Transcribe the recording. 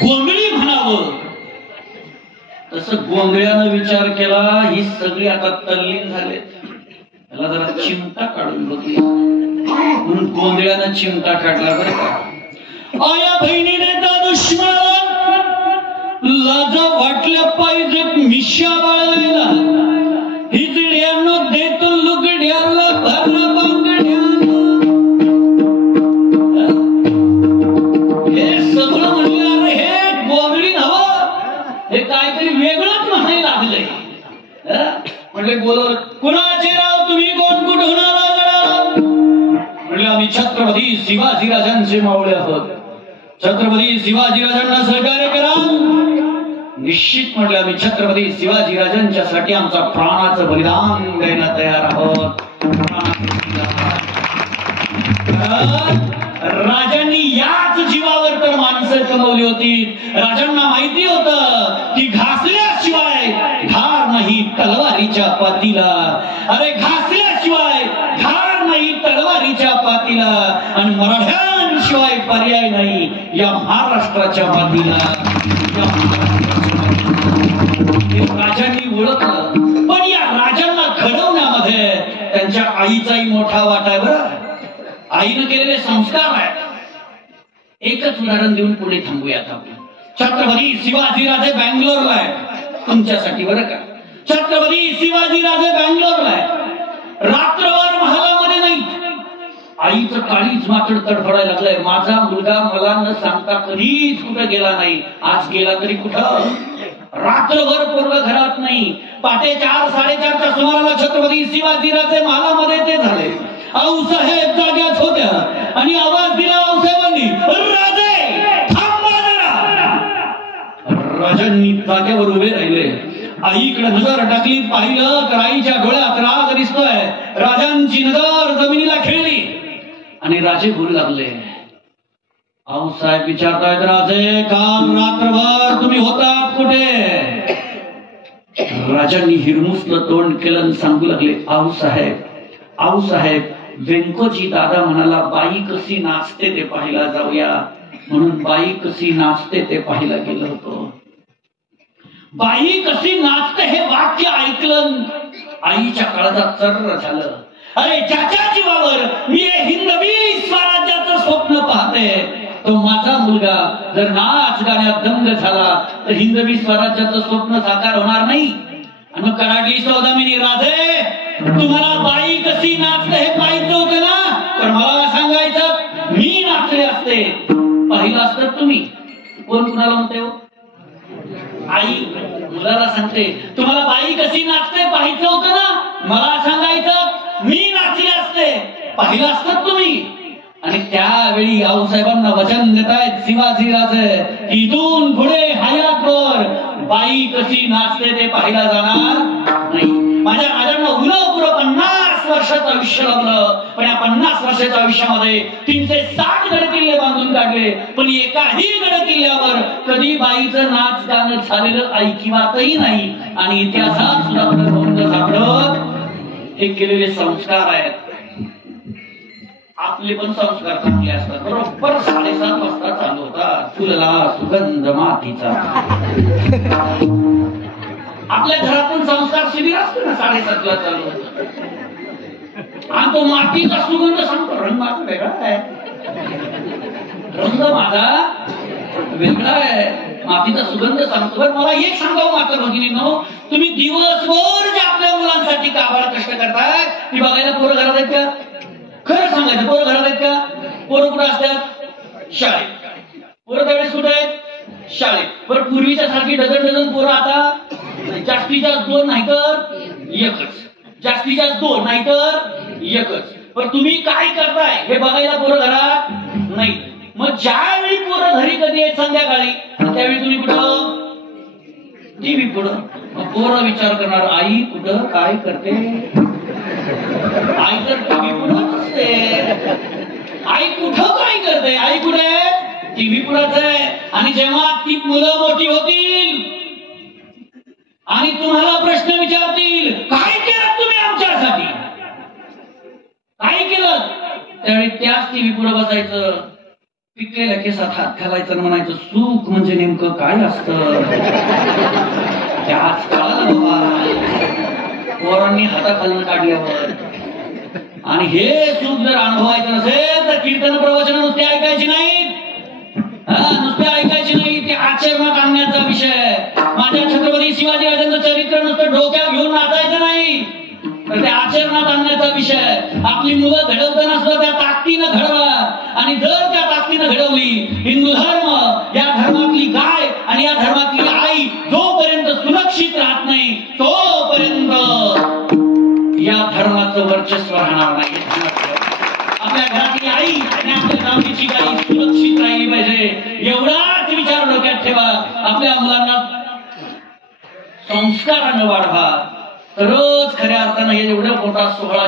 गोंधळी म्हणावं तसं गोंधळ्यानं विचार केला, ही सगळी आता तल्लीन झालेत, त्याला जरा चिमटा काढून बघूया म्हणून गोंधळ्यानं चिमटा काढला. बरं का आया बहिणीने दुश्मनाला लाजा वाटल्या पाहिजेत मिशा बाळगायला, हिजड्यानं देतो लुगड्याला भरला बांगड्यानं. हे सगळं म्हणलं अरे हे गोंधळी नव्हं, हे काहीतरी वेगळंच म्हणायला लागलंय. म्हणले बोलव, कुणाचे राव तुम्ही, कोण कुठून आला? म्हणले आम्ही छत्रपती शिवाजीराजांचे मावळे आहोत, छत्रपती शिवाजीराजांना सहकार्य करा. निश्चित म्हणले आम्ही छत्रपती शिवाजीराजांच्यासाठी आमचा प्राणाचं बलिदान द्यायला तयार आहोत. राजांनी याच जीवावर तर माणसं कमवली होती. राजांना माहिती होतं की घासल्याशिवाय धार नाही तलवारीच्या पातीला, अरे घासल्याशिवाय धार नाही तलवारीच्या पातीला, आणि मराठ्यांशिवाय पर्याय नाही या महाराष्ट्राच्या मातीला. राजांनी ओळखलं, पण या राजांना घडवण्यामध्ये त्यांच्या आईचाही मोठा वाटा आहे. बरं, आईनं केलेले संस्कार आहेत. एकच उदाहरण देऊन पुढे थांबूयात आपण. छत्रपती शिवाजीराजे बँगलोरला आहे तुमच्यासाठी. बरं का, छत्रपती शिवाजीराजे बँगलोरला आहे, रात्रभर महालामध्ये नाही. आईचं काळीच मात्र तडफडायला लागलंय. माझा मुलगा मला न सांगता कधीच कुठं गेला नाही, आज गेला तरी कुठं? रात्रभर पोरग घरात नाही. पहाटे 4-4:30च्या सुमाराला छत्रपती शिवाजीराजे महालामध्ये ते झाले. आऊसाहेब जाग्यात होत्या आणि आवाज दिला आऊसाहेबांनी, राजे थांबा जरा. राजांनी जाग्यावर उभे राहिले. आईकडे नजर टाकली, पाहिलं तर आईच्या डोळ्यात राग दिसतोय. राजांची नजर जमिनीला खेळली आणि राजे बोलू लागले. आऊसाहेब विचारतायत, राजे काल रात्रभर तुम्ही होतात कुठे? राजांनी हिरमुसलं तोंड केलं आणि सांगू लागले, आऊसाहेब व्यंकोजी दादा म्हणाला बाई कशी नाचते ते पाहायला जाऊया, म्हणून बाई कशी नाचते ते पाहायला गेलो होतो. बाई कशी नाचते हे वाक्य ऐकलं, आईच्या काळजात चर्र झालं. अरे ज्याच्या जीवावर मी हिंदवी स्वराज्याचं स्वप्न पाहते, तो माझा मुलगा जर नाच गाण्यात दंग झाला तर हिंदवी स्वराज्याचं स्वप्न साकार होणार नाही. आणि मग कराडली सौदामिनी, राजे तुम्हाला बाई कशी नाचते हे पाहिजे होतं ना, तर मला सांगायचं मी नाचले असते, पाहिलं असतं तुम्ही. कोण कुणाला म्हणते हो? आई मुलाला सांगते, तुम्हाला बाई कशी नाचते पाहिजे होतं ना, मला सांगायचं मी नाचले असते, पाहिलं असतं तुम्ही. आणि त्यावेळी आऊसाहेबांना वचन देतायत शिवाजीराजे, इथून पुढे हयातभर बाई कशी नाचते ते पाहायला जाणार नाही. माझ्या राजांना उरं 50 वर्षाचं आयुष्य लाभलं, पण या 50 वर्षाच्या आयुष्यामध्ये 360 गड किल्ले बांधून काढले, पण एकाही गड किल्ल्यावर कधी बाईचं नाच गाणं झालेलं ऐकिवातही नाही. आणि इतिहासात सुद्धा नोंद सापडत हे केलेले संस्कार आहेत. आपले पण संस्कार चांगले असतात. बरोबर 7:30 वाजता चालू होता फुलला सुगंध मातीचा. आपल्या घरातून संस्कार शिबिर असतं ना, 7:30ला चालू होतं. आणि तो मातीचा सुगंध सांगतो, रंग माझा वेगळा आहे, रंग माझा वेगळा आहे, मातीचा सुगंध सांगतो. बरं मला एक सांगावं मात्र भगिनींनो, तुम्ही दिवसभर जे आपल्या मुलांसाठी काबाड कष्ट करताय ती बघायला पोरं घरात आहेत का? खरं सांगायचं, पोरं घरात आहेत का? पोरं कुठं असतात? शाळेत. पोरं त्यावेळेस कुठे आहेत? शाळेत. बरं पूर्वीच्या सारखी डझन पोरं आता जास्तीत जास्त 2 नाही तर एकच, जास्तीत जास्त 2 नाही तर एकच. पण तुम्ही काय करताय हे बघायला पोरं घरात नाही. मग ज्यावेळी पोरं घरी कधी आहेत संध्याकाळी, त्यावेळी तुम्ही कुठं? टीव्ही पुढं. मग पोरं विचार करणार, आई कुठं काय करते? आई तर टीव्ही पुढंच असते. आई कुठं काय करते? आई कुठे? टीव्ही पुढंच आहे. आणि जेव्हा ती मुलं मोठी होतील आणि तुम्हाला प्रश्न विचारतील, काय केलं तुम्ही आमच्यासाठी, काय केलं, त्यावेळी त्याच टीव्ही पुढे बसायचं. पिकलेल्या केसात हात घालायचं आणि म्हणायचं सुख म्हणजे नेमकं काय असतं ते आज कळालं बाबा पोरांनी हाताखालून काढल्यावर. आणि हे सुख जर अनुभवायचं नसेल तर कीर्तन प्रवचन नुसते ऐकायची नाहीत, नुसते ऐकायची नाही, ते आचरणात आणण्याचा विषय. माझ्या छत्रपती शिवाजी राजांचं चरित्र नुसतं डोक्यात घेऊन नाचायचं नाही, तर ते आचरणात आणण्याचा विषय. आपली मुलं घडवताना सुद्धा त्या ताकदीनं घडवा. आणि जर त्या ताकदीनं घडवली, हिंदू धर्म या धर्मातली गाय आणि या धर्मातली आई जोपर्यंत सुरक्षित राहत नाही तोपर्यंत या धर्माचं वर्चस्व राहणार नाही. आपल्या घरातली आई आणि आपल्या जातीची गाय सुरक्षित राहिली पाहिजे, एवढाच विचार डोक्यात ठेवा. आपल्या मुलांना संस्कारानं वाढवा, तरच खऱ्या अर्थानं हे एवढं मोठा सोहळा